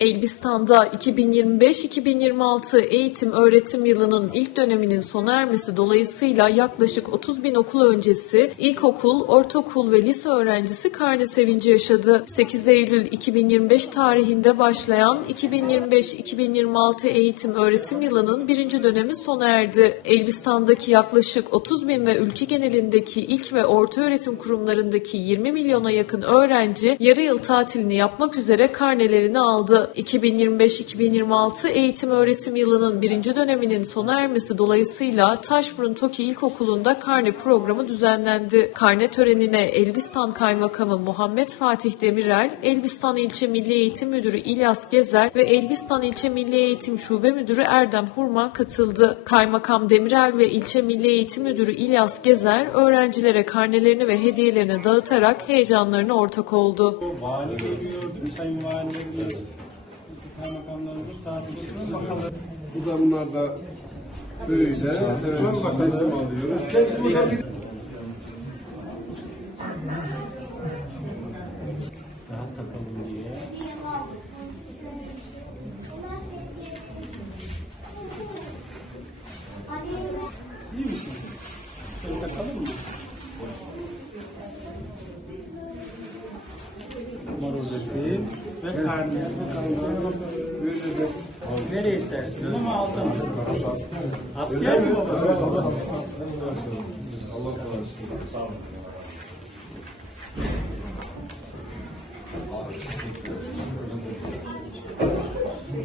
Elbistan'da 2025-2026 eğitim öğretim yılının ilk döneminin sona ermesi dolayısıyla yaklaşık 30 bin okul öncesi ilkokul, ortaokul ve lise öğrencisi karne sevinci yaşadı. 8 Eylül 2025 tarihinde başlayan 2025-2026 eğitim öğretim yılının birinci dönemi sona erdi. Elbistan'daki yaklaşık 30 bin ve ülke genelindeki ilk ve orta öğretim kurumlarındaki 20 milyona yakın öğrenci yarı yıl tatilini yapmak üzere karnelerini aldı. 2025-2026 eğitim öğretim yılının birinci döneminin sona ermesi dolayısıyla Taşburun Toki İlkokulu'nda karne programı düzenlendi. Karne törenine Elbistan Kaymakamı Muhammed Fatih Demirel, Elbistan İlçe Milli Eğitim Müdürü İlyas Gezer ve Elbistan İlçe Milli Eğitim Şube Müdürü Erdem Hurma katıldı. Kaymakam Demirel ve İlçe Milli Eğitim Müdürü İlyas Gezer öğrencilere karnelerini ve hediyelerini dağıtarak heyecanlarına ortak oldu. Vali sayın. Bakalım. Bu da bunlar da böyle evet, resim alıyoruz. Diye. İyi misin? Şöyle takalım mı? Mor rozeti ve karnı. Nereye istersin? Ama altta mı? Asker mi baba? Allah kolaylık Sağ olun.